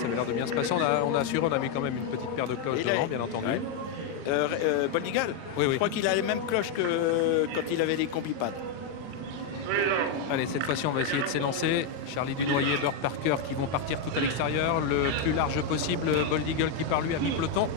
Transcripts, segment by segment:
ça avait l'air de bien se passer. On a assuré, on a mis quand même une petite paire de cloches devant, bien entendu. Ouais. Bold Eagle, oui. Je crois qu'il a les mêmes cloches que quand il avait les combipads. Allez, cette fois-ci, on va essayer de s'élancer. Charlie Dunoyer, Burt Parker qui vont partir tout à l'extérieur. Le plus large possible, Bold Eagle qui par lui a mis peloton.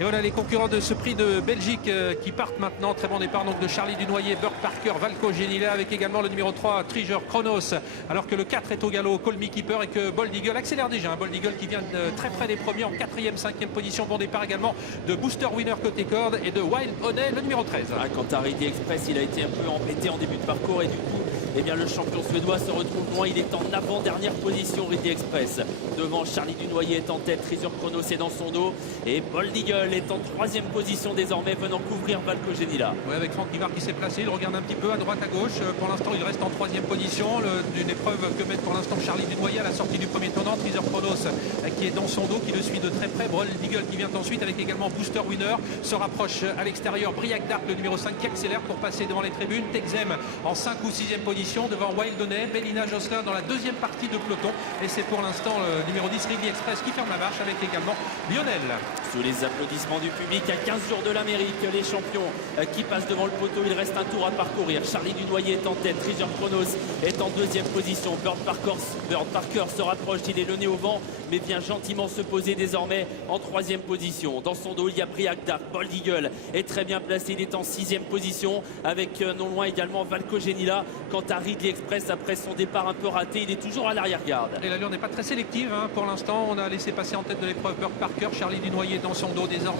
Et voilà les concurrents de ce prix de Belgique qui partent maintenant. Très bon départ donc de Charlie Dunoyer, Burt Parker, Valco Genila avec également le numéro 3, Treasure Chronos. Alors que le 4 est au galop, Call Me Keeper et que Bold Eagle accélère déjà. Bold Eagle qui vient très près des premiers en 4e, 5e position. Bon départ également de Booster Winner côté corde et de Wild Honey, le numéro 13. Ah, quant à Ready Express, il a été un peu embêté en début de parcours et du coup, eh bien, le champion suédois se retrouve loin. Il est en avant-dernière position, Ready Express. Devant, Charlie Dunoyer est en tête, Treasure Chronos est dans son dos. Et Bold Eagle est en 3e position désormais, venant couvrir Valco Genila. Oui, avec Franck Rivard qui s'est placé, il regarde un petit peu à droite, à gauche. Pour l'instant, il reste en 3e position. D'une épreuve que met pour l'instant Charlie Dunoyer à la sortie du premier tournant. Treasure Chronos qui est dans son dos, qui le suit de très près. Bold Eagle qui vient ensuite avec également Booster Winner. Se rapproche à l'extérieur. Briac Dark, le numéro 5, qui accélère pour passer devant les tribunes. Texem en 5 ou 6e position devant Wild Honey. Bélina Josselin dans la 2e partie de peloton. Et c'est pour l'instant le numéro 10, Ridley Express, qui ferme la marche avec également Lionel. Sous les applaudissements du public, à 15 jours de l'Amérique, les champions qui passent devant le poteau. Il reste un tour à parcourir. Charlie Dunoyer est en tête, Treasure Chronos est en 2e position. Burt Parker se rapproche, il est le nez au vent, mais vient gentiment se poser désormais en 3e position. Dans son dos, il y a Briac Dark. Bold Eagle est très bien placé, il est en 6e position, avec non loin également Valco Genila. Quant à Ridley Express, après son départ un peu raté, il est toujours à l'arrière-garde. Et l'allure n'est pas très sélective pour l'instant. On a laissé passer en tête de l'épreuve Burt Parker, Charlie Dunoyer dans son dos désormais.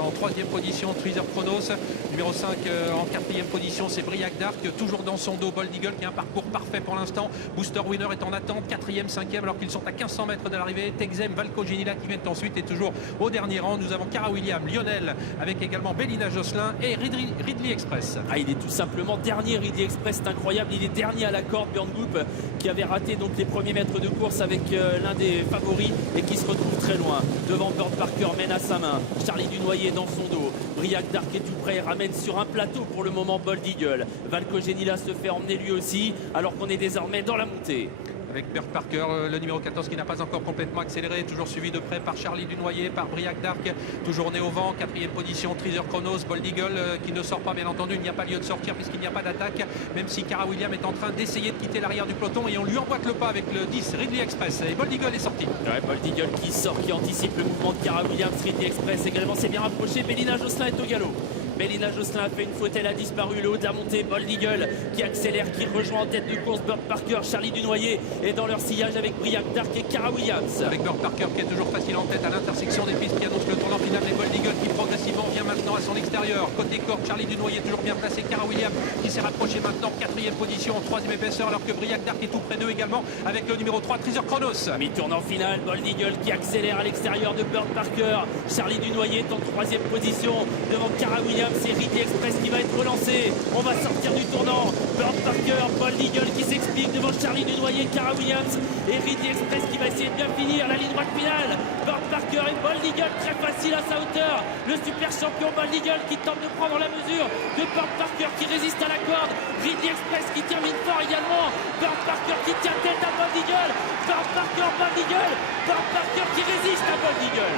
En 3e position, Treasure Chronos. Numéro 5 en 4e position, c'est Briac Dark. Toujours dans son dos, Bold Eagle qui a un parcours parfait pour l'instant. Booster Winner est en attente, 4e, 5e, alors qu'ils sont à 1500 mètres de l'arrivée. Texem, Valco Genila qui viennent ensuite. Et toujours au dernier rang, nous avons Cara Williams, Lionel, avec également Bélina Josselin et Ridley Express. Ah, il est tout simplement dernier, Ridley Express, c'est incroyable. Il est dernier à la corde, Björn Goop, qui avait raté donc les premiers mètres de course avec l'un des favoris et qui se retrouve très loin. Devant, Burt Parker mène à sa main. Charlie Dunoyer dans son dos. Briac Dark est tout près, ramène sur un plateau pour le moment Bold Eagle. Valco Genila se fait emmener lui aussi, alors qu'on est désormais dans la montée. Avec Burt Parker, le numéro 14 qui n'a pas encore complètement accéléré, toujours suivi de près par Charlie Dunoyer, par Briac Dark, toujours né au vent, 4e position, Treasure Chronos, Bold Eagle qui ne sort pas bien entendu, il n'y a pas lieu de sortir puisqu'il n'y a pas d'attaque, même si Cara Williams est en train d'essayer de quitter l'arrière du peloton et on lui emboîte le pas avec le 10 Ridley Express et Bold Eagle est sorti. Ouais, Bold Eagle qui sort, qui anticipe le mouvement de Cara Williams, Ridley Express également s'est bien rapproché, Bélina Josselin est au galop. Bélina Josselin a fait une faute, elle a disparu, le haut de la montée, Bold Eagle qui accélère, qui rejoint en tête de course Burt Parker, Charlie Dunoyer est dans leur sillage avec Briac Dark et Cara Williams. Avec Burt Parker qui est toujours facile en tête à l'intersection des pistes qui annonce le tournant final, et Bold Eagle qui progressivement vient maintenant à son extérieur. Côté corde, Charlie Dunoyer toujours bien placé, Cara Williams qui s'est rapproché maintenant, 4e position, 3e épaisseur, alors que Briac Dark est tout près d'eux également avec le numéro 3, Treasure Chronos. Mi-tournant final, Bold Eagle qui accélère à l'extérieur de Burt Parker. Charlie Dunoyer est en 3e position devant Cara Williams et Ridley Express qui va être relancé. On va sortir du tournant. Burt Parker, Bold Eagle qui s'explique devant Charlie Dunoyer, Cara Williams et Ridley Express qui va essayer de bien finir la ligne droite finale. Burt Parker et Bold Eagle très facile à sa hauteur. Le super champion Bold Eagle qui tente de prendre la mesure de Burt Parker qui résiste à la corde. Ridley Express qui termine fort également. Burt Parker qui tient tête à Bold Eagle. Burt Parker, Bold Eagle. Burt Parker qui résiste à Bold Eagle.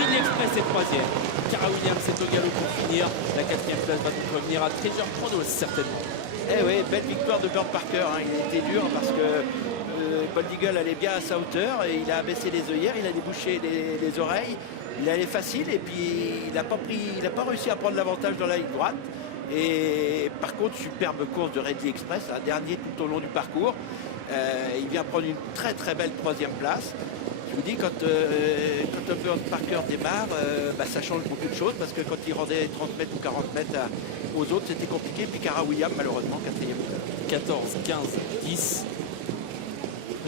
Ridley Express est 3e. Cara Williams est au galop pour finir. La 4e place va donc revenir à Treasure Chronos certainement. Eh oui, belle victoire de Burt Parker. Il était dur parce que Bold Eagle allait bien à sa hauteur et il a abaissé les œillères, il a débouché les oreilles. Il allait facile et puis il n'a pas réussi à prendre l'avantage dans la ligne droite. Et par contre, superbe course de Ridley Express, un dernier tout au long du parcours. Il vient prendre une très très belle 3e place. Je vous dis, quand Burt Parker démarre, ça change beaucoup de choses parce que quand il rendait 30 mètres ou 40 mètres aux autres, c'était compliqué. Puis Cara Williams, malheureusement, 4e. 14, 15, 10.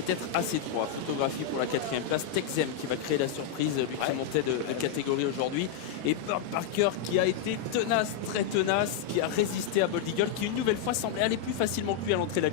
Peut-être assez droit. Photographie pour la 4e place. Texem qui va créer la surprise, lui qui montait de catégorie aujourd'hui. Et Burt Parker qui a été tenace, très tenace, qui a résisté à Bold Eagle, qui une nouvelle fois semblait aller plus facilement que lui à l'entrée de la ligne.